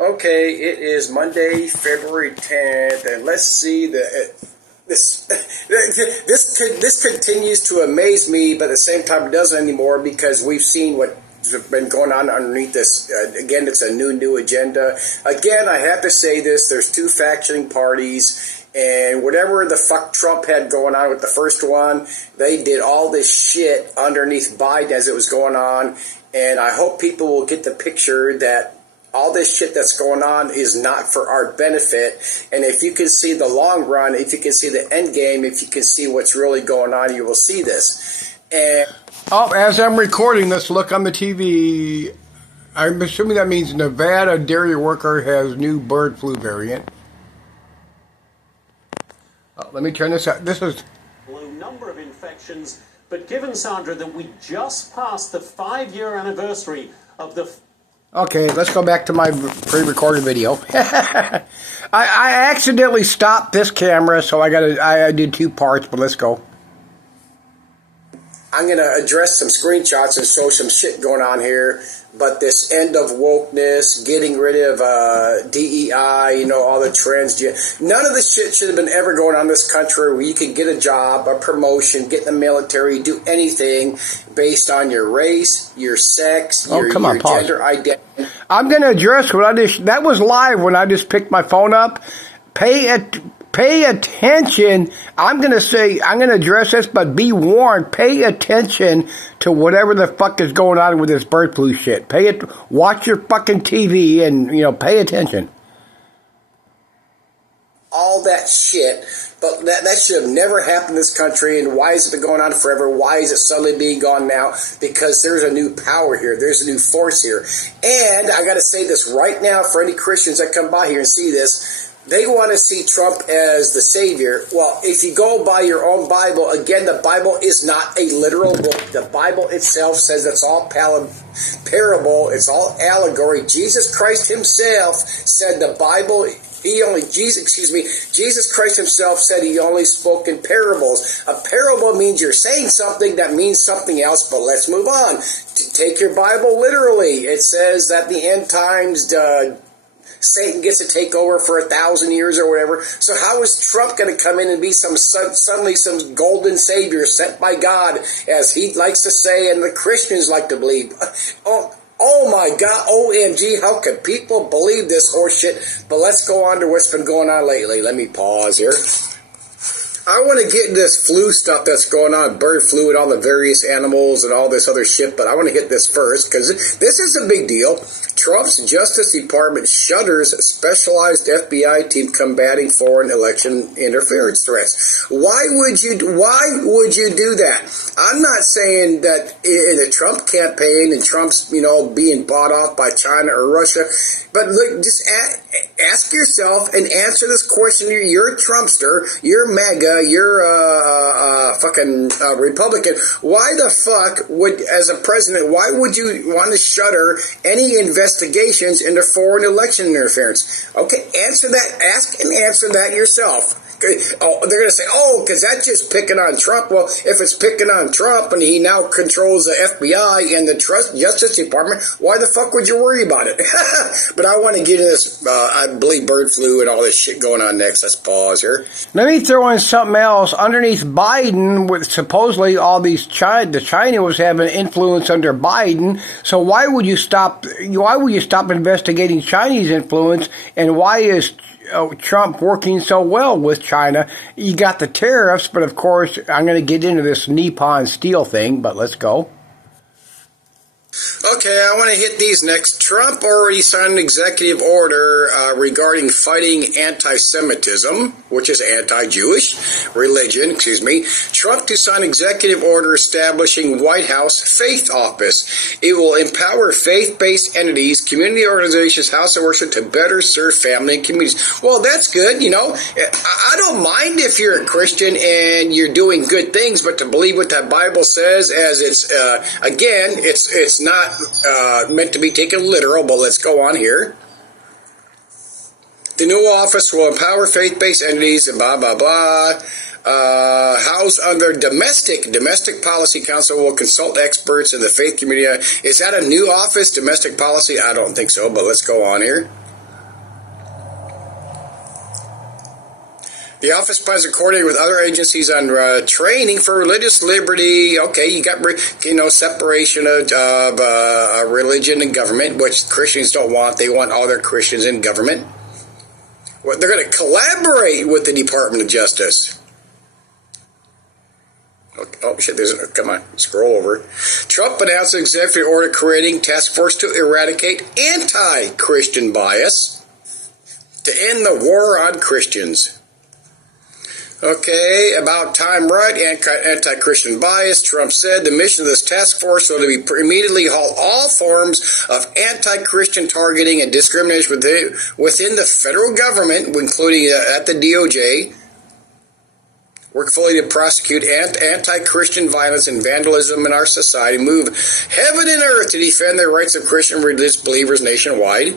Okay, it is Monday, February 10th, and let's see this this continues to amaze me, but at the same time it doesn't anymore because we've seen what's been going on underneath this. Again, it's a new agenda. Again, I have to say this: there's two factioning parties, and whatever the fuck Trump had going on with the first one, they did all this shit underneath Biden as it was going on, and I hope people will get the picture that all this shit that's going on is not for our benefit. And if you can see the long run, if you can see the end game, if you can see what's really going on, you will see this. And as I'm recording this, look on the TV. I'm assuming that means Nevada dairy worker has new bird flu variant. Let me turn this out. This is low number of infections, but given, Sandra, that we just passed the 5-year anniversary of the... Okay, let's go back to my pre-recorded video. I accidentally stopped this camera, so I did two parts, but let's go. I'm going to address some screenshots and show some shit going on here, but this end of wokeness, getting rid of DEI, all the trends, none of this shit should have been ever going on in this country where you could get a job, a promotion, get in the military, do anything based on your race, your sex, your gender identity. I'm going to address that was live when I just picked my phone up. Pay attention. I'm going to address this, but be warned. Pay attention to whatever the fuck is going on with this bird flu shit. Watch your fucking TV and, pay attention. All that shit, but that should have never happened in this country, and why has it been going on forever? Why is it suddenly being gone now? Because there's a new power here. There's a new force here. And I got to say this right now for any Christians that come by here and see this. They want to see Trump as the savior. Well, if you go by your own Bible, again, the Bible is not a literal book. The Bible itself says it's all parable. It's all allegory. Jesus Christ himself said the Bible... Jesus Christ himself said he only spoke in parables. A parable means you're saying something that means something else, but let's move on. Take your Bible literally. It says that the end times... Satan gets to take over for 1,000 years or whatever. So how is Trump going to come in and be suddenly some golden savior sent by God, as he likes to say and the Christians like to believe? Oh my God, OMG, how could people believe this horse shit? But let's go on to what's been going on lately. Let me pause here. I want to get into this flu stuff that's going on, bird flu and all the various animals and all this other shit, but I want to hit this first because this is a big deal. Trump's Justice Department shutters specialized FBI team combating foreign election interference threats. Why would you do that? I'm not saying that in the Trump campaign and Trump's, being bought off by China or Russia, but look, just ask yourself and answer this question. You're a Trumpster, you're MAGA, you're a fucking Republican. Why the fuck would, as a president, why would you want to shutter any investigations into foreign election interference? Okay, answer that. Ask and answer that yourself. Oh, they're going to say, because that's just picking on Trump. Well, if it's picking on Trump and he now controls the FBI and the Justice Department, why the fuck would you worry about it? But I want to get into this, I believe, bird flu and all this shit going on next. Let's pause here. Let me throw in something else. Underneath Biden, with supposedly all these China was having influence under Biden. So why would you stop investigating Chinese influence? And why is Trump working so well with China? You got the tariffs, but of course, I'm going to get into this Nippon steel thing, but let's go. Okay, I want to hit these next. Trump already signed an executive order regarding fighting anti-Semitism, which is anti-Jewish religion, Trump to sign executive order establishing White House Faith Office. It will empower faith-based entities, community organizations, house of worship to better serve family and communities. Well, that's good, I don't mind if you're a Christian and you're doing good things, but to believe what that Bible says, as it's, again, it's not meant to be taken literal, but let's go on here. The new office will empower faith-based entities and blah, blah, blah. Housed under Domestic Policy Council will consult experts in the faith community. Is that a new office, Domestic Policy? I don't think so, but let's go on here. The office plans to coordinate with other agencies on training for religious liberty. Okay, you got separation of religion and government, which Christians don't want. They want all their Christians in government. Well, they're going to collaborate with the Department of Justice. Oh shit! Come on, scroll over. Trump announced an executive order creating task force to eradicate anti-Christian bias to end the war on Christians. Okay, about time right, anti-Christian bias. Trump said the mission of this task force will be immediately halt all forms of anti-Christian targeting and discrimination within the federal government, including at the DOJ. Work fully to prosecute anti-Christian violence and vandalism in our society. Move heaven and earth to defend the rights of Christian religious believers nationwide.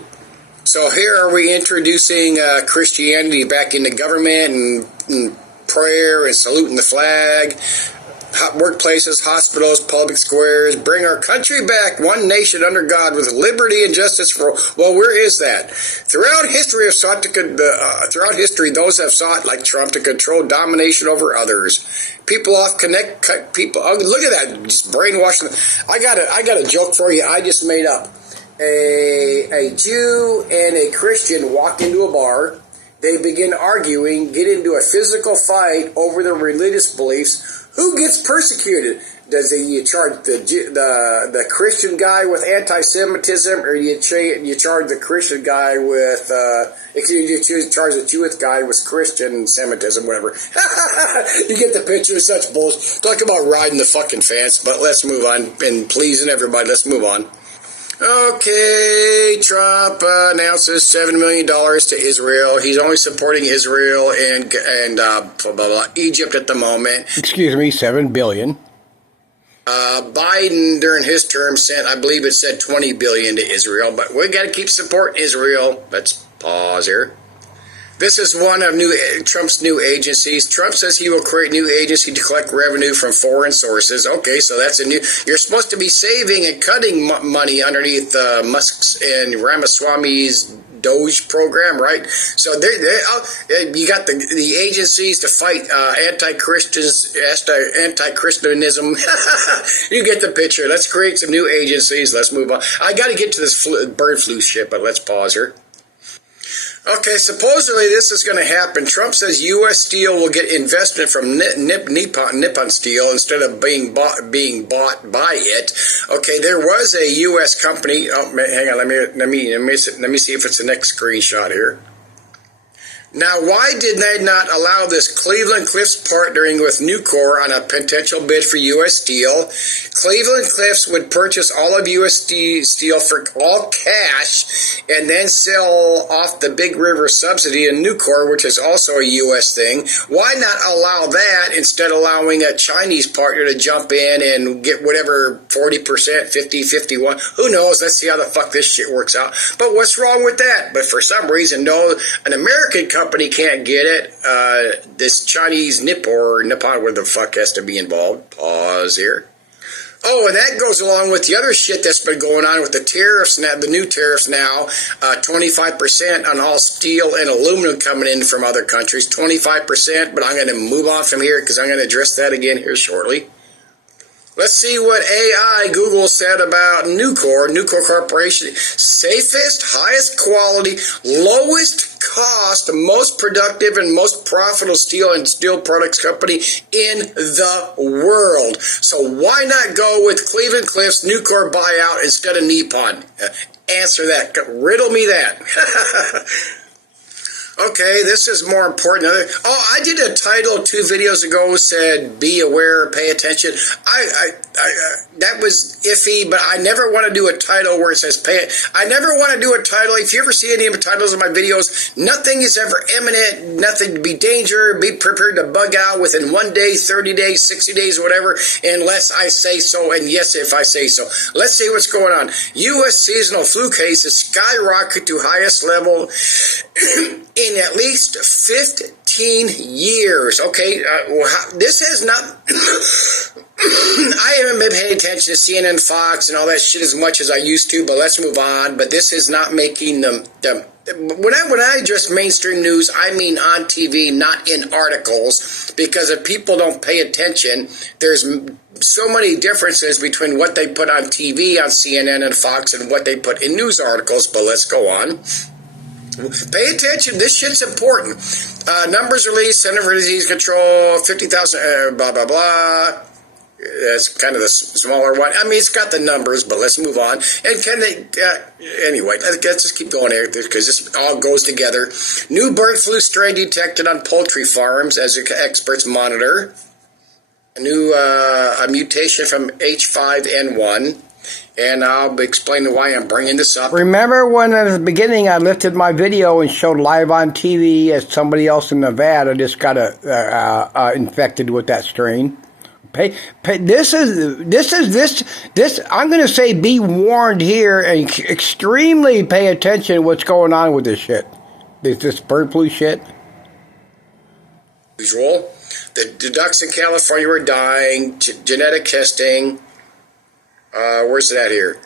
So here are we introducing Christianity back into government and prayer and saluting the flag, workplaces, hospitals, public squares, bring our country back, one nation under God with liberty and justice for all. Well, where is that? Throughout history, those have sought, like Trump, to control domination over others. People people. Oh, look at that, just brainwashing. I got a joke for you. I just made up. A Jew and a Christian walk into a bar. They begin arguing, get into a physical fight over their religious beliefs. Who gets persecuted? Does you charge the Christian guy with anti-Semitism, or you charge the Christian guy with charge the Jewish guy with Christian Semitism, whatever? You get the picture. Such bullshit. Talk about riding the fucking fence. But let's move on and pleasing everybody. Let's move on. Okay, Trump announces $7 million to Israel. He's only supporting Israel and Egypt at the moment. Excuse me, $7 billion. Biden, during his term, sent, I believe it said $20 billion to Israel, but we got to keep supporting Israel. Let's pause here. This is one of Trump's new agencies. Trump says he will create a new agency to collect revenue from foreign sources. Okay, so that's a new. You're supposed to be saving and cutting money underneath Musk's and Ramaswamy's Doge program, right? So you got the agencies to fight anti-Christianism. You get the picture. Let's create some new agencies. Let's move on. I got to get to this bird flu shit, but let's pause here. Okay, supposedly this is going to happen. Trump says U.S. Steel will get investment from Nippon Steel instead of being bought by it. Okay, there was a U.S. company. Oh, hang on, let me see if it's the next screenshot here. Now, why did they not allow this Cleveland Cliffs partnering with Nucor on a potential bid for U.S. Steel? Cleveland Cliffs would purchase all of U.S. Steel for all cash and then sell off the Big River subsidy in Nucor, which is also a U.S. thing. Why not allow that instead of allowing a Chinese partner to jump in and get whatever 40%, 50, 51? Who knows? Let's see how the fuck this shit works out. But what's wrong with that? But for some reason, no, an American company can't get it. This Chinese Nippon, where the fuck has to be involved. Pause here. Oh, and that goes along with the other shit that's been going on with the tariffs now, the new tariffs now, 25% on all steel and aluminum coming in from other countries, 25%, but I'm going to move on from here because I'm going to address that again here shortly. Let's see what AI Google said about Nucor Corporation. Safest, highest quality, lowest cost, most productive, and most profitable steel and steel products company in the world. So why not go with Cleveland Cliffs Nucor buyout instead of Nippon? Answer that. Riddle me that. Okay, this is more important. Oh, I did a title 2 videos ago said, be aware, pay attention. That was iffy, but I never want to do a title where it says pay it. I never want to do a title. If you ever see any of the titles of my videos, nothing is ever imminent, nothing to be danger. Be prepared to bug out within 1 day, 30 days, 60 days, whatever, unless I say so, and yes, if I say so. Let's see what's going on. U.S. seasonal flu cases skyrocket to highest level in at least 15 years. Okay, this has not... I haven't been paying attention to CNN, Fox, and all that shit as much as I used to, but let's move on. But this is not making the when I address mainstream news, I mean on TV, not in articles, because if people don't pay attention, there's so many differences between what they put on TV, on CNN and Fox, and what they put in news articles, but let's go on. Pay attention. This shit's important. Numbers released, Center for Disease Control, 50,000, blah, blah, blah. That's kind of the smaller one. I mean, it's got the numbers, but let's move on. And can they, anyway, let's just keep going here because this all goes together. New bird flu strain detected on poultry farms as experts monitor. A mutation from H5N1. And I'll explain why I'm bringing this up. Remember when at the beginning I lifted my video and showed live on TV as somebody else in Nevada just got infected with that strain? This. I'm going to say be warned here and extremely pay attention to what's going on with this shit. This bird flu shit. Usual. The ducks in California were dying. Genetic testing. Where's it at here?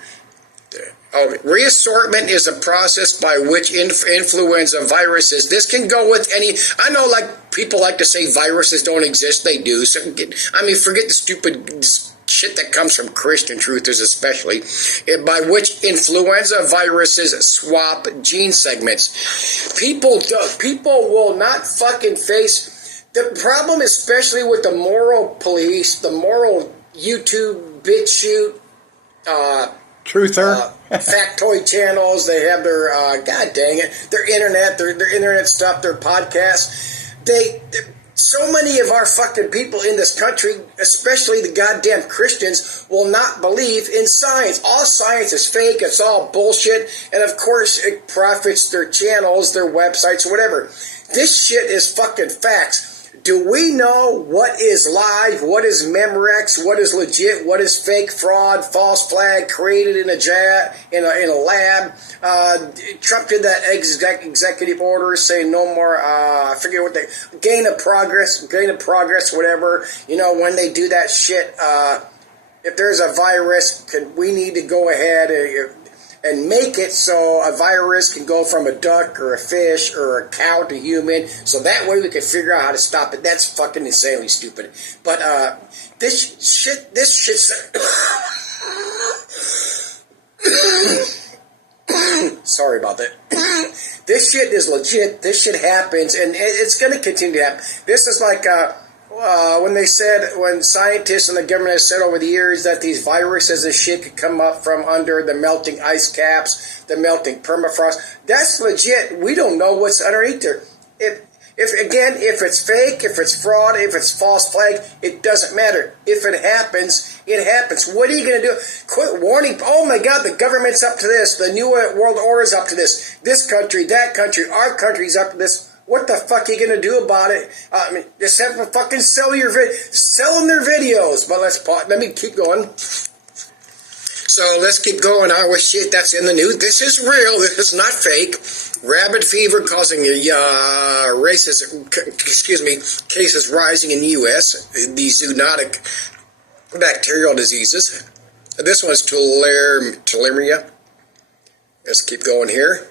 Oh, reassortment is a process by which influenza viruses. This can go with any. I know, like people like to say viruses don't exist. They do. So, I mean, forget the stupid shit that comes from Christian truthers, especially. By which influenza viruses swap gene segments. People will not fucking face the problem, especially with the moral police, the moral YouTube BitChute. Truther. Factoid channels. They have their god dang it, their internet stuff, their podcasts. So many of our fucking people in this country, especially the goddamn Christians, will not believe in science. All science is fake. It's all bullshit. And of course, it profits their channels, their websites, whatever. This shit is fucking facts. Do we know what is live, what is Memorex, what is legit, what is fake, fraud, false flag, created in a lab? Trump did that executive order saying no more, I forget what gain of progress, whatever. You know, when they do that shit, if there's a virus, we need to go ahead and make it so a virus can go from a duck or a fish or a cow to human, so that way we can figure out how to stop it. That's fucking insanely stupid. But this shit's sorry about that. This shit is legit. This shit happens, and it's going to continue to happen. This is like when scientists and the government have said over the years that these viruses and shit could come up from under the melting ice caps, the melting permafrost. That's legit. We don't know what's underneath there. If it's fake, if it's fraud, if it's false flag, it doesn't matter. If it happens, it happens. What are you going to do? Quit warning. Oh my God, the government's up to this. The New World Order is up to this. This country, that country, our country's up to this. What the fuck are you going to do about it? I mean, just have to fucking sell them their videos. But let me keep going. So let's keep going. Oh, shit, that's in the news. This is real. This is not fake. Rabbit fever causing cases rising in the U.S. These zoonotic bacterial diseases. This one's tularemia. Let's keep going here.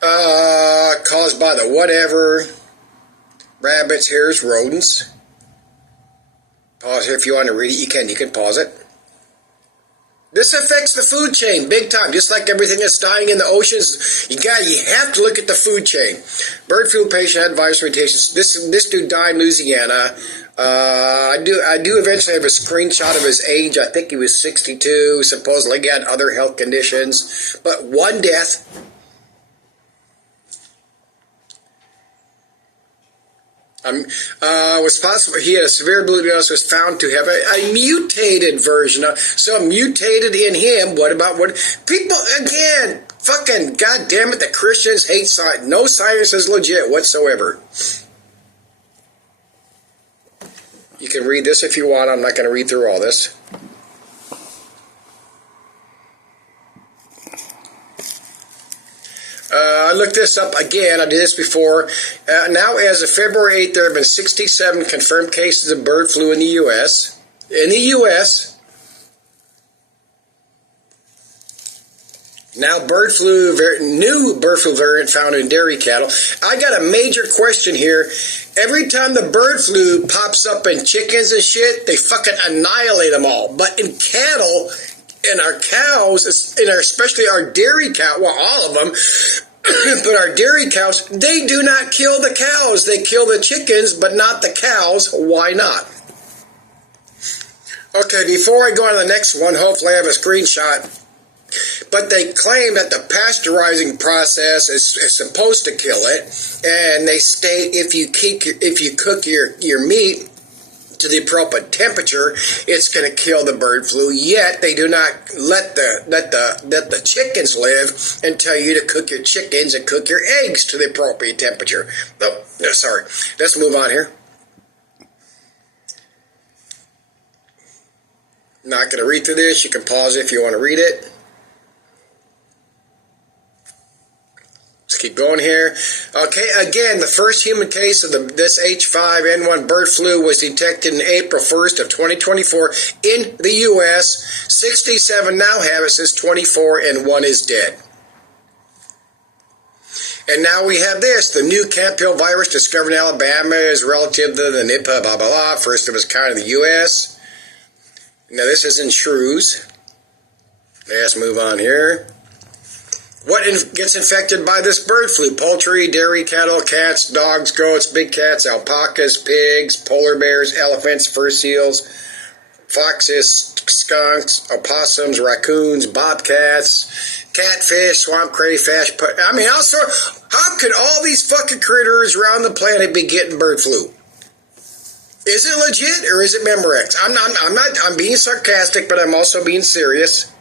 Caused by the whatever. Rabbits, hares, rodents. Pause here if you want to read it. You can pause it. This affects the food chain big time, just like everything that's dying in the oceans. You have to look at the food chain. Bird flu patient had virus mutations. This dude died in Louisiana. I do eventually have a screenshot of his age. I think he was 62. Supposedly he had other health conditions, but one death. Was possible. He had a severe bleeding loss. Was found to have a mutated version of. So mutated in him. What people again? Fucking goddamn it! The Christians hate science. No science is legit whatsoever. You can read this if you want. I'm not going to read through all this. I looked this up again. I did this before. Now, as of February 8th, there have been 67 confirmed cases of bird flu in the U.S. Now new bird flu variant found in dairy cattle. I got a major question here. Every time the bird flu pops up in chickens and shit, they fucking annihilate them all. But in cattle, and our cows, especially our dairy cow, well, all of them, but our dairy cows, they do not kill the cows. They kill the chickens, but not the cows. Why not? Okay, before I go on to the next one, hopefully I have a screenshot. But they claim that the pasteurizing process is supposed to kill it, and they state if you cook your meat to the appropriate temperature, it's going to kill the bird flu. Yet they do not let the chickens live and tell you to cook your chickens and cook your eggs to the appropriate temperature. Oh, sorry. Let's move on here. Not going to read through this. You can pause if you want to read it. Let's keep going here. Okay, again, the first human case of this H5N1 bird flu was detected on April 1st of 2024 in the U.S. 67 now have it since 24, and 1 is dead. And now we have this. The new Campbell virus discovered in Alabama is relative to the Nipah, blah, blah, blah. First of its kind in the U.S. Now this is in shrews. Let's move on here. What gets infected by this bird flu? Poultry, dairy cattle, cats, dogs, goats, big cats, alpacas, pigs, polar bears, elephants, fur seals, foxes, skunks, opossums, raccoons, bobcats, catfish, swamp crayfish. I mean, how could all these fucking critters around the planet be getting bird flu? Is it legit or is it Memorex? I'm being sarcastic, but I'm also being serious.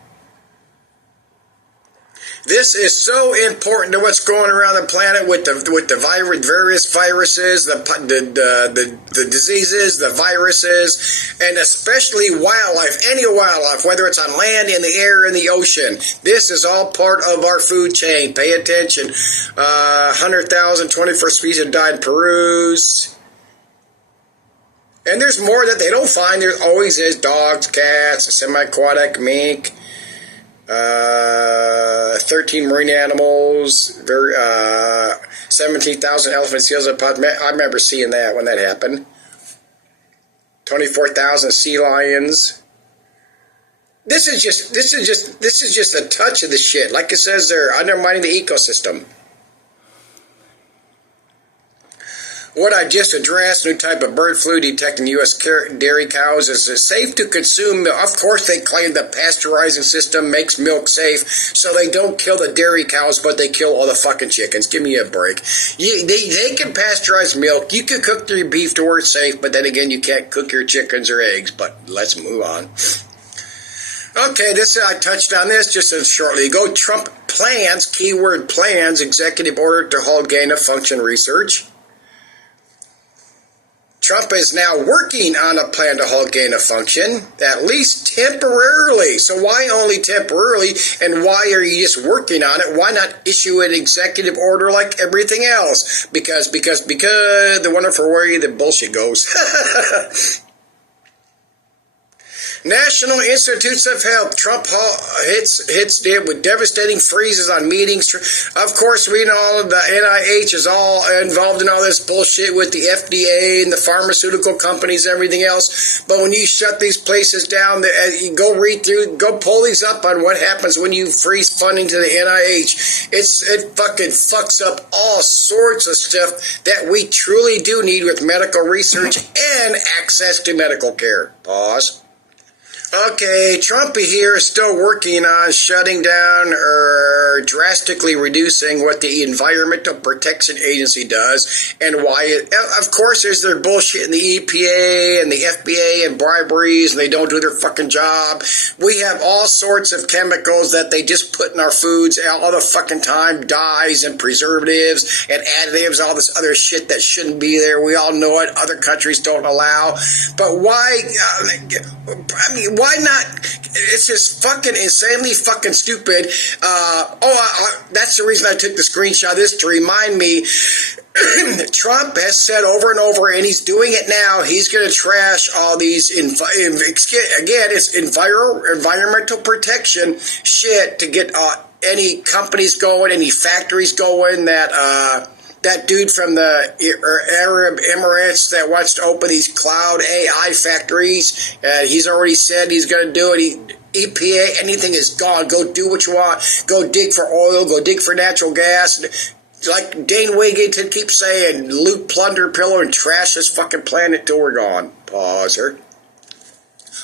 This is so important to what's going around the planet with the various viruses, the diseases, the viruses, and especially wildlife, any wildlife, whether it's on land, in the air, in the ocean. This is all part of our food chain. Pay attention. 100,000, 24 species have died in Peru. And there's more that they don't find. There always is dogs, cats, semi-aquatic, mink. 13 marine animals, 17,000 elephant seals. I remember seeing that when that happened. 24,000 sea lions. This is just a touch of the shit. Like it says there, undermining the ecosystem. What I just addressed, new type of bird flu detected in U.S. dairy cows, is it safe to consume milk? Of course they claim the pasteurizing system makes milk safe, so they don't kill the dairy cows, but they kill all the fucking chickens. Give me a break. They can pasteurize milk. You can cook your beef to where it's safe, but then again, you can't cook your chickens or eggs. But let's move on. Okay, I touched on this just shortly ago. Trump plans, keyword plans, executive order to halt gain-of-function research. Trump is now working on a plan to halt gain-of-function, at least temporarily. So why only temporarily, and why are you just working on it? Why not issue an executive order like everything else? Because the wonderful way the bullshit goes. National Institutes of Health. Trump hits it with devastating freezes on meetings. Of course, we know the NIH is all involved in all this bullshit with the FDA and the pharmaceutical companies and everything else. But when you shut these places down, you go pull these up on what happens when you freeze funding to the NIH. It fucking fucks up all sorts of stuff that we truly do need with medical research and access to medical care. Pause. Okay, Trumpy here is still working on shutting down or drastically reducing what the Environmental Protection Agency does, and why of course there's their bullshit in the EPA and the FBA and briberies, and they don't do their fucking job. We have all sorts of chemicals that they just put in our foods all the fucking time, dyes and preservatives and additives, all this other shit that shouldn't be there. We all know it. Other countries don't allow. But why, why not? It's just fucking insanely fucking stupid. that's the reason I took the screenshot of this, to remind me. Trump has said over and over, and he's doing it now, he's going to trash all these, again, it's environmental protection shit to get any companies going, any factories going, that dude from the Arab Emirates that wants to open these cloud AI factories, he's already said he's going to do it. EPA, anything is gone. Go do what you want. Go dig for oil. Go dig for natural gas. Like Dane Wiggington keeps saying, loot, plunder, pillar, and trash this fucking planet till we're gone. Pause here.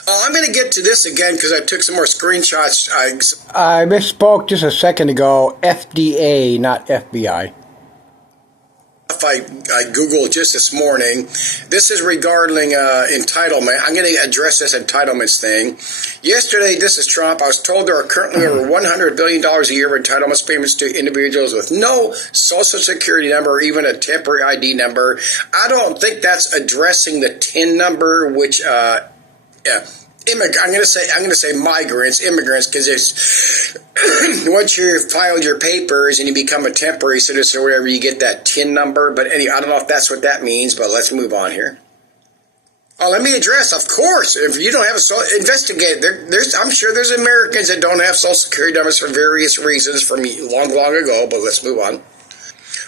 I'm going to get to this again because I took some more screenshots. I misspoke just a second ago. FDA, not FBI. I Googled just this morning. This is regarding entitlement. I'm going to address this entitlements thing. Yesterday, this is Trump. I was told there are currently over $100 billion a year of entitlements payments to individuals with no social security number or even a temporary ID number. I don't think that's addressing the TIN number, which I'm going to say immigrants, because it's once you filed your papers and you become a temporary citizen or whatever, you get that TIN number. But anyway, I don't know if that's what that means, but let's move on here. Oh, let me address, of course, if you don't have a investigate, I'm sure there's Americans that don't have social security numbers for various reasons from long ago, but let's move on.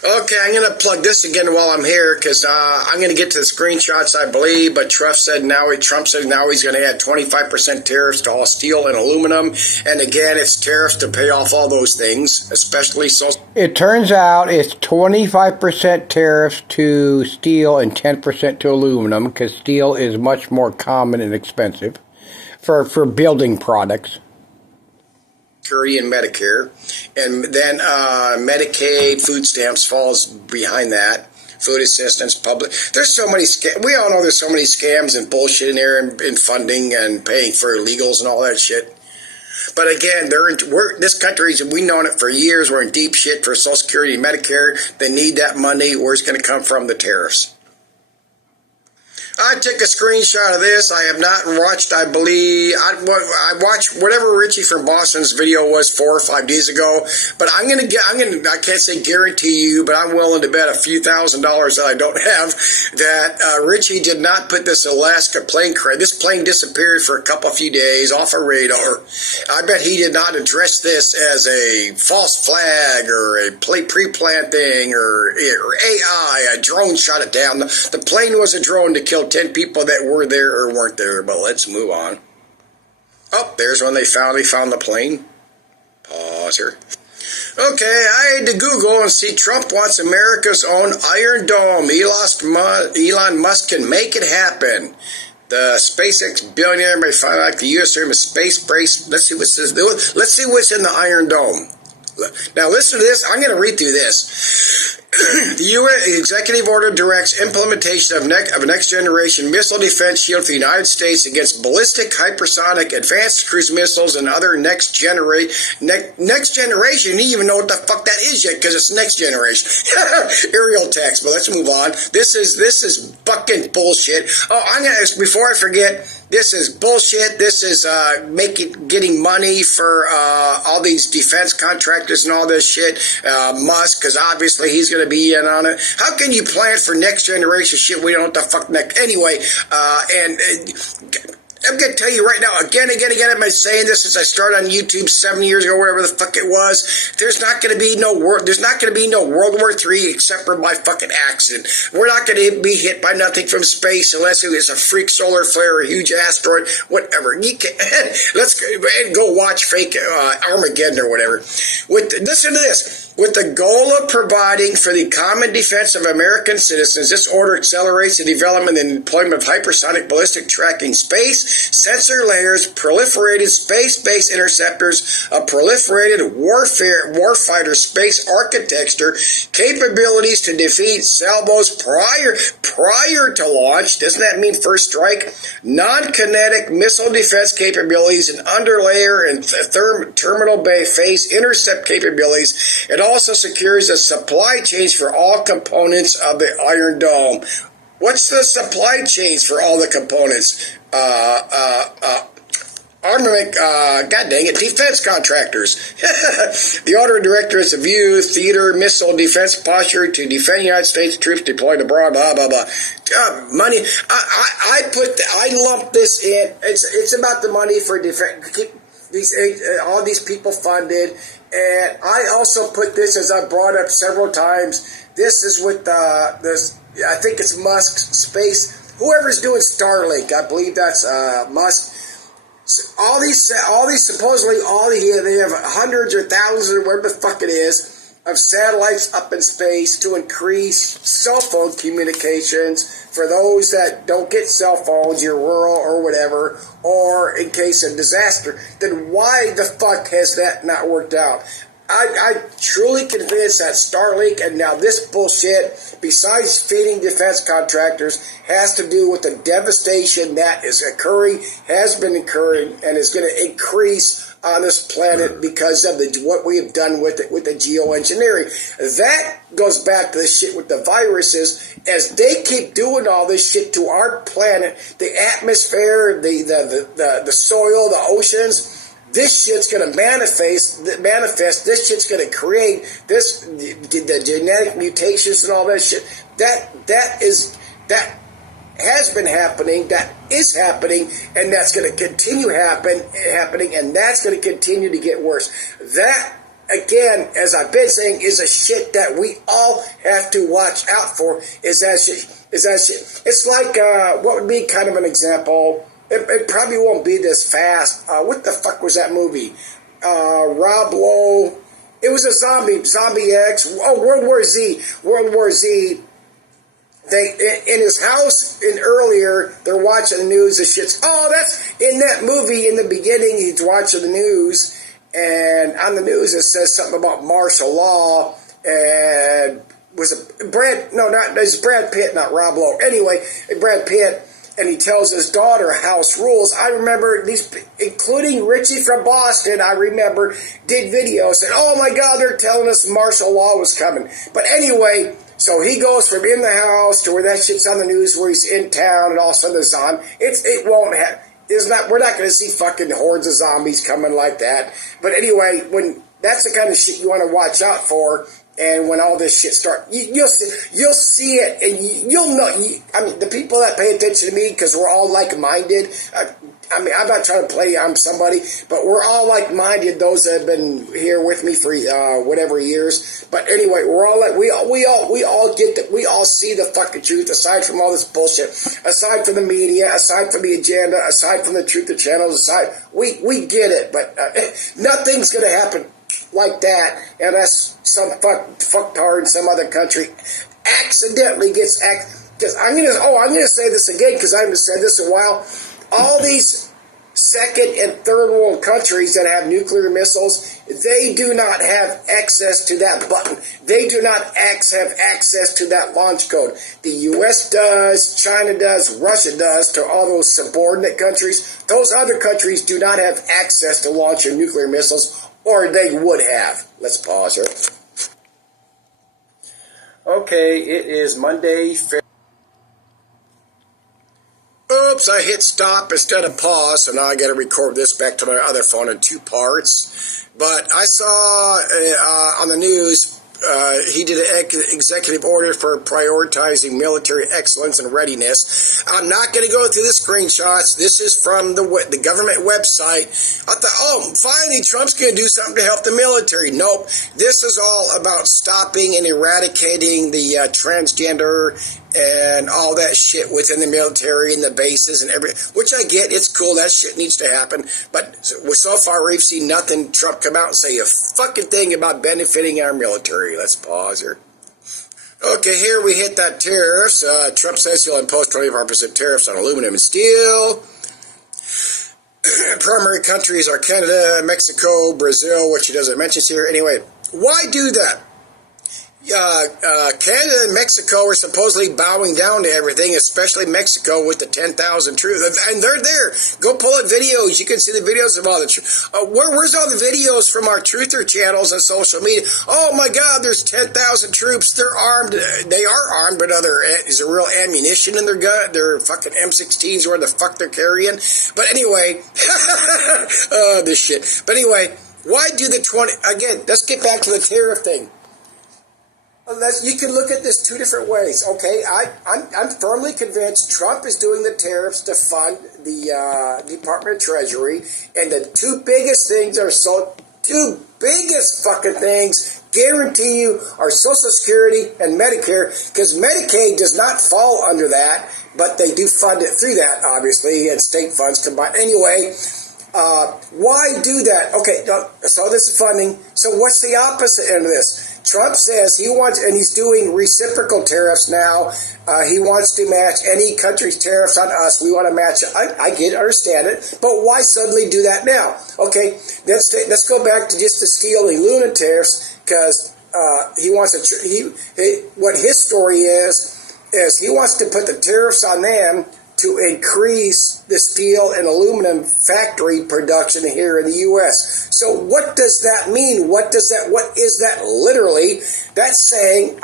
Okay, I'm going to plug this again while I'm here because I'm going to get to the screenshots, I believe, but Trump said now he's going to add 25% tariffs to all steel and aluminum, and again, it's tariffs to pay off all those things, especially social. It turns out it's 25% tariffs to steel and 10% to aluminum because steel is much more common and expensive for building products. Security and Medicare, and then Medicaid, food stamps falls behind that. Food assistance, public. There's so many scams. We all know there's so many scams and bullshit in there, and funding and paying for illegals and all that shit. But again, this country, we've known it for years. We're in deep shit for Social Security and Medicare. They need that money. Where's it going to come from? The tariffs. I took a screenshot of this. I have not watched, I believe, I watched whatever Richie from Boston's video was 4 or 5 days ago, but I can't say guarantee you, but I'm willing to bet a few $1,000s that I don't have, that Richie did not put this Alaska plane crash. This plane disappeared for a few days off a radar. I bet he did not address this as a false flag or a pre-planned thing or AI, a drone shot it down. The plane was a drone to kill 10 people that were there or weren't there, but let's move on. Oh, there's when they finally found the plane. Pause here. Okay, I had to Google and see Trump wants America's own Iron Dome. Elon Musk can make it happen. The SpaceX billionaire may find out the U.S. Army space brace. Let's see what's in the Iron Dome. Now listen to this. I'm going to read through this. The U.S. executive order directs implementation of a next-generation missile defense shield for the United States against ballistic, hypersonic, advanced cruise missiles, and other next generation. You don't even know what the fuck that is yet because it's next generation. Aerial text. But let's move on. This is fucking bullshit. Oh, before I forget. This is bullshit. This is getting money for all these defense contractors and all this shit. Musk, because obviously he's going to be in on it. How can you plan for next generation shit? We don't know what the fuck next. Anyway, I'm going to tell you right now, again, I've been saying this since I started on YouTube 7 years ago, whatever the fuck it was. There's not going to be no World War III except for by fucking accident. We're not going to be hit by nothing from space unless it was a freak solar flare or a huge asteroid, whatever. Let's go watch fake Armageddon or whatever. Listen to this. With the goal of providing for the common defense of American citizens, this order accelerates the development and deployment of hypersonic ballistic tracking space, sensor layers, proliferated space-based interceptors, a proliferated warfighter space architecture, capabilities to defeat salvos prior to launch. Doesn't that mean first strike? Non-kinetic missile defense capabilities and underlayer and terminal bay phase intercept capabilities. It also secures the supply chains for all components of the Iron Dome. What's the supply chains for all the components? armament, god dang it, defense contractors. The order of directors of view, theater, missile defense posture to defend United States troops deployed abroad, blah, blah, blah. Money. I lump this in. It's about the money for defense. Keep all these people funded. And I also put this, as I brought up several times, this is with this, I think it's Musk Space, whoever's doing Starlink, I believe that's Musk. All these supposedly they have hundreds or thousands or whatever the fuck it is of satellites up in space to increase cell phone communications for those that don't get cell phones, you're rural or whatever, or in case of disaster. Then why the fuck has that not worked out? I truly convinced that Starlink and now this bullshit, besides feeding defense contractors, has to do with the devastation that is occurring, has been occurring, and is going to increase on this planet because of what we have done with it, with the geoengineering. That goes back to the shit with the viruses. As they keep doing all this shit to our planet, the atmosphere, the soil, the oceans, this shit's going to manifest. This shit's going to create the genetic mutations and all that shit. That has been happening. That is happening, and that's going to continue happening, and that's going to continue to get worse. That, again, as I've been saying, is a shit that we all have to watch out for. Is that shit? It's like what would be kind of an example. It probably won't be this fast. What the fuck was that movie? Rob Lowe. It was a Zombie X. Oh, World War Z. They in his house earlier. They're watching the news. And shit's. Oh, that's in that movie. In the beginning, he's watching the news, and on the news it says something about martial law. And it's Brad Pitt, not Rob Lowe. Anyway, Brad Pitt. And he tells his daughter house rules. I remember these, including Richie from Boston, I remember, did videos. And, oh my God, they're telling us martial law was coming. But anyway, so he goes from in the house to where that shit's on the news, where he's in town, and all of a sudden the zombie. We're not going to see fucking hordes of zombies coming like that. But anyway, when that's the kind of shit you want to watch out for. And when all this shit starts, you'll see it, and you'll know. I mean, the people that pay attention to me, because we're all like-minded. I mean, I'm not trying to play I'm somebody, but we're all like-minded. Those that have been here with me for whatever years. But anyway, we're all like we all get that. We all see the fucking truth. Aside from all this bullshit, aside from the media, aside from the agenda, aside from the truth of channels, we get it. But nothing's going to happen like that, unless some fucktard in some other country accidentally gets because I'm gonna say this again because I haven't said this in a while. All these second and third world countries that have nuclear missiles, they do not have access to that button. They do not have access to that launch code. The U.S. does, China does, Russia does, to all those subordinate countries. Those other countries do not have access to launching nuclear missiles. Or they would have. Let's pause here. Okay, it is Monday. Oops, I hit stop instead of pause, so now I got to record this back to my other phone in two parts. But I saw on the news, he did an executive order for prioritizing military excellence and readiness. I'm not going to go through the screenshots. This is from the government website. I thought, finally Trump's going to do something to help the military. Nope. This is all about stopping and eradicating the transgender and all that shit within the military and the bases and everything, which I get. It's cool. That shit needs to happen. But so far, we've seen nothing. Trump come out and say a fucking thing about benefiting our military. Let's pause here. Okay, here we hit that tariffs. Trump says he'll impose 25% tariffs on aluminum and steel. Primary countries are Canada, Mexico, Brazil, which he doesn't mention here. Anyway, why do that? Canada and Mexico are supposedly bowing down to everything, especially Mexico with the 10,000 troops. And they're there. Go pull up videos. You can see the videos of all the where's all the videos from our truther channels and social media? Oh my God, there's 10,000 troops. They're armed. They are armed, but is there real ammunition in their gun? Their fucking M16s, where the fuck they're carrying. But anyway, this shit. But anyway, why do the 20, again, let's get back to the tariff thing. You can look at this two different ways. Okay, I'm firmly convinced Trump is doing the tariffs to fund the Department of Treasury, and the two biggest fucking things, guarantee you, are Social Security and Medicare, because Medicaid does not fall under that, but they do fund it through that, obviously, and state funds combined. Anyway, why do that? Okay, so this is funding. So what's the opposite end of this? Trump says he wants, and he's doing reciprocal tariffs now. He wants to match any country's tariffs on us. We want to match it. I get it, understand it, but why suddenly do that now? Okay, let's go back to just the steel and aluminum tariffs, because he wants what his story is he wants to put the tariffs on them to increase the steel and aluminum factory production here in the U.S. So what does that mean? What is that literally? That's saying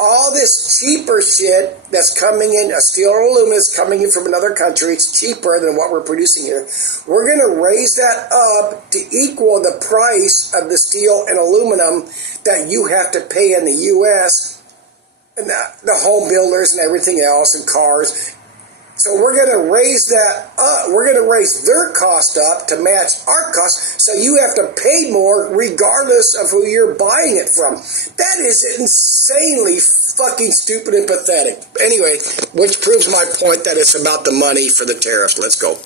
all this cheaper shit that's coming in, steel or aluminum is coming in from another country, it's cheaper than what we're producing here. We're going to raise that up to equal the price of the steel and aluminum that you have to pay in the U.S., and the home builders and everything else, and cars. So we're going to raise that up. We're going to raise their cost up to match our cost. So you have to pay more regardless of who you're buying it from. That is insanely fucking stupid and pathetic. Anyway, which proves my point that it's about the money for the tariffs. Let's go.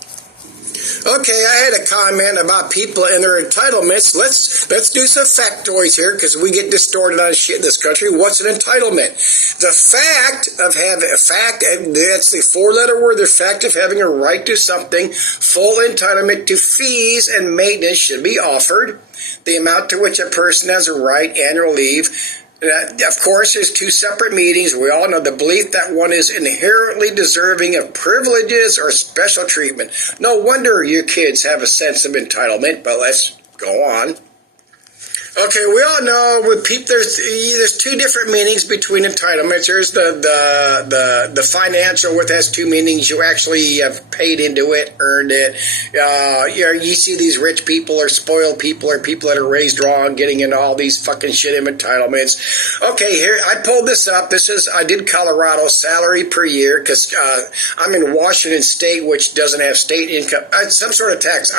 Okay, I had a comment about people and their entitlements. Let's do some factoids here, because we get distorted on shit in this country. What's an entitlement? The fact of having a fact, that's the four-letter word, the fact of having a right to something, full entitlement to fees and maintenance should be offered. The amount to which a person has a right, annual leave. Of course, there's two separate meanings. We all know the belief that one is inherently deserving of privileges or special treatment. No wonder your kids have a sense of entitlement, but let's go on. Okay, we all know with people there's two different meanings between entitlements. There's the financial, which has two meanings. You actually have paid into it, earned it. You see these rich people or spoiled people or people that are raised wrong getting into all these fucking shit entitlements. Okay, here I pulled this up. I did Colorado salary per year, because I'm in Washington State, which doesn't have state income, some sort of tax.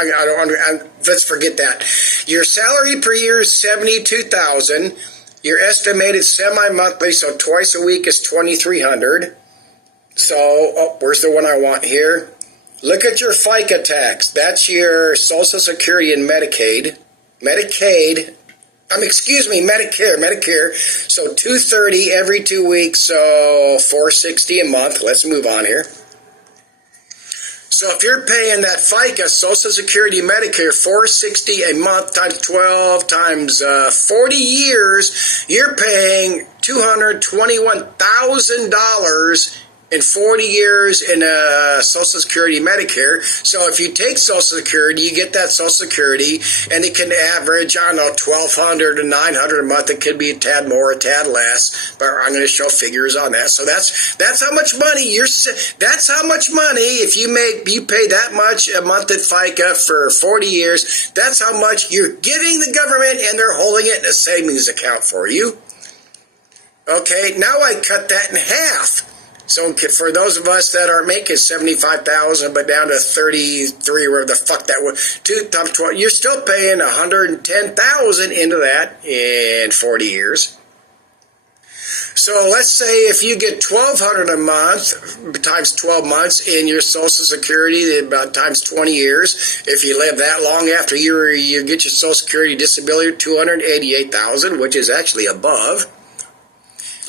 Let's forget that. Your salary per year is $72,000. Your estimated semi-monthly, so twice a week, is $2,300. So, where's the one I want here? Look at your FICA tax. That's your Social Security and Medicare. Medicare. So $230 every 2 weeks, so $460 a month. Let's move on here. So if you're paying that FICA, Social Security, Medicare, $460 a month times 12 times 40 years, you're paying $221,000 in 40 years in Social Security, Medicare. So if you take Social Security, you get that Social Security, and it can average, I don't know, $1,200 to $900 a month. It could be a tad more, a tad less, but I'm going to show figures on that. So that's how much money that's how much money, if you pay that much a month at FICA for 40 years, that's how much you're giving the government, and they're holding it in a savings account for you. Okay, now I cut that in half. So for those of us that are making $75,000 but down to 33, wherever the fuck that was, 2 times 12, you're still paying $110,000 into that in 40 years. So let's say if you get $1,200 a month times 12 months in your Social Security, about times 20 years, if you live that long after you get your Social Security disability, $288,000, which is actually above.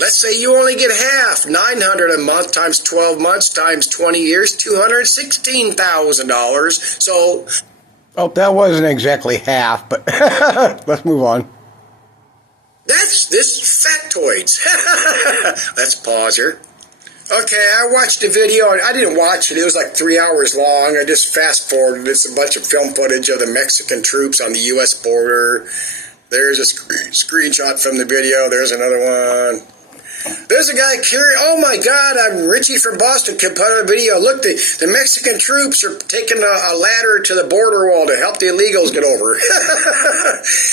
Let's say you only get half, $900 a month times 12 months times 20 years, $216,000. So, that wasn't exactly half, but let's move on. That's this factoids. Let's pause here. Okay, I watched the video, and I didn't watch it. It was like 3 hours long. I just fast forwarded. It's a bunch of film footage of the Mexican troops on the U.S. border. There's a screenshot from the video. There's another one. There's a guy carrying, oh my God, I'm Richie from Boston, can put out a video. Look, the Mexican troops are taking a ladder to the border wall to help the illegals get over.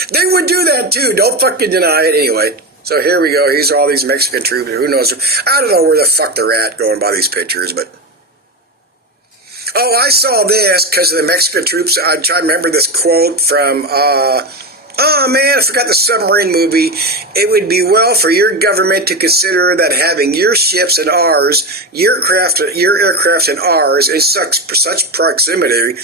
They would do that too. Don't fucking deny it. Anyway, so here we go. Here's all these Mexican troops. Who knows? I don't know where the fuck they're at going by these pictures, but. Oh, I saw this because of the Mexican troops. I try to remember this quote from, oh man, I forgot the submarine movie. It would be well for your government to consider that having your ships and ours, your aircraft and ours, in such proximity,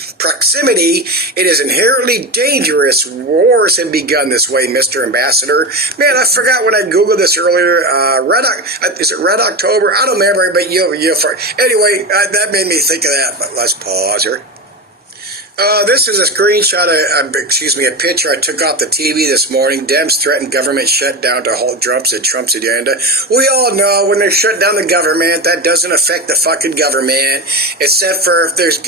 it is inherently dangerous. Wars have begun this way, Mr. Ambassador. Man, I forgot when I Googled this earlier. Is it Red October? I don't remember, but anyway, that made me think of that. But let's pause here. This is a screenshot, a picture I took off the TV this morning. Dems threaten government shutdown to halt Trump's agenda. We all know when they shut down the government, that doesn't affect the fucking government, except for if there's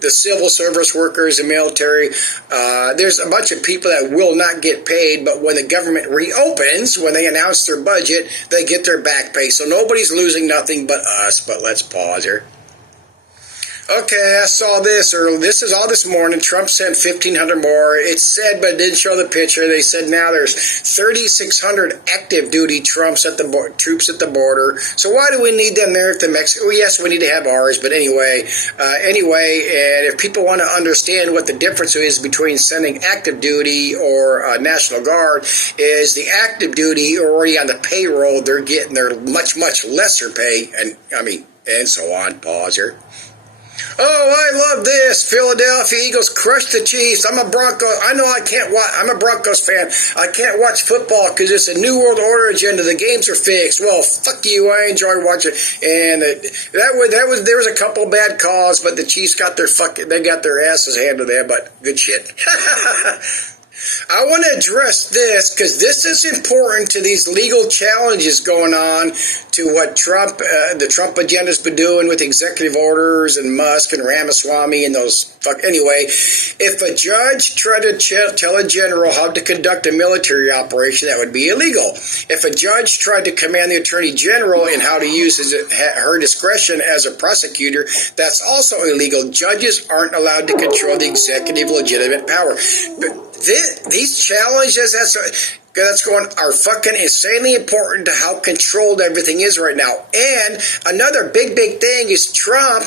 the civil service workers and military. There's a bunch of people that will not get paid, but when the government reopens, when they announce their budget, they get their back pay. So nobody's losing nothing but us. But let's pause here. Okay, I saw this earlier. This is all this morning. Trump sent 1,500 more. It said, but it didn't show the picture. They said now there's 3,600 active duty troops at the border. So why do we need them there if the Mexico? Well, yes, we need to have ours, but anyway, and if people want to understand what the difference is between sending active duty or National Guard, is the active duty are already on the payroll. They're getting their much lesser pay, and so on. Pause here. Oh, I love this. Philadelphia Eagles crushed the Chiefs. I'm a Broncos. I know I can't watch. I'm a Broncos fan. I can't watch football because it's a New World Order agenda. The games are fixed. Well, fuck you. I enjoy watching. And there was a couple bad calls, but the Chiefs got their asses handed to them. But good shit. I want to address this because this is important to these legal challenges going on to what the Trump agenda's been doing with executive orders and Musk and Ramaswamy and those Anyway, if a judge tried to tell a general how to conduct a military operation, that would be illegal. If a judge tried to command the attorney general in how to use her discretion as a prosecutor, that's also illegal. Judges aren't allowed to control the executive legitimate power. These challenges that's going are fucking insanely important to how controlled everything is right now. And another big thing is Trump,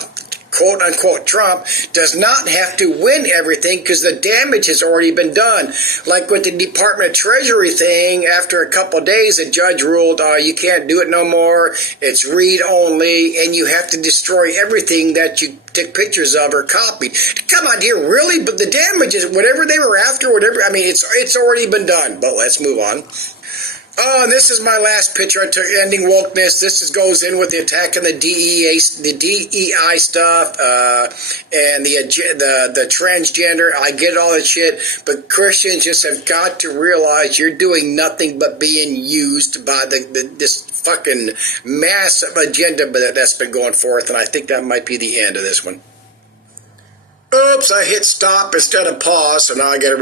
quote unquote Trump, does not have to win everything because the damage has already been done. Like with the Department of Treasury thing, after a couple of days, a judge ruled you can't do it no more. It's read only, and you have to destroy everything that you took pictures of or copied. Come on, dear, really? But the damage is whatever they were after, whatever. I mean, it's already been done. But let's move on. Oh, and this is my last picture I took, ending wokeness. This goes in with the attack on the DEI stuff, and the transgender. I get all that shit, but Christians just have got to realize you're doing nothing but being used by this fucking massive agenda that's been going forth, and I think that might be the end of this one. Oops, I hit stop instead of pause, so now I got to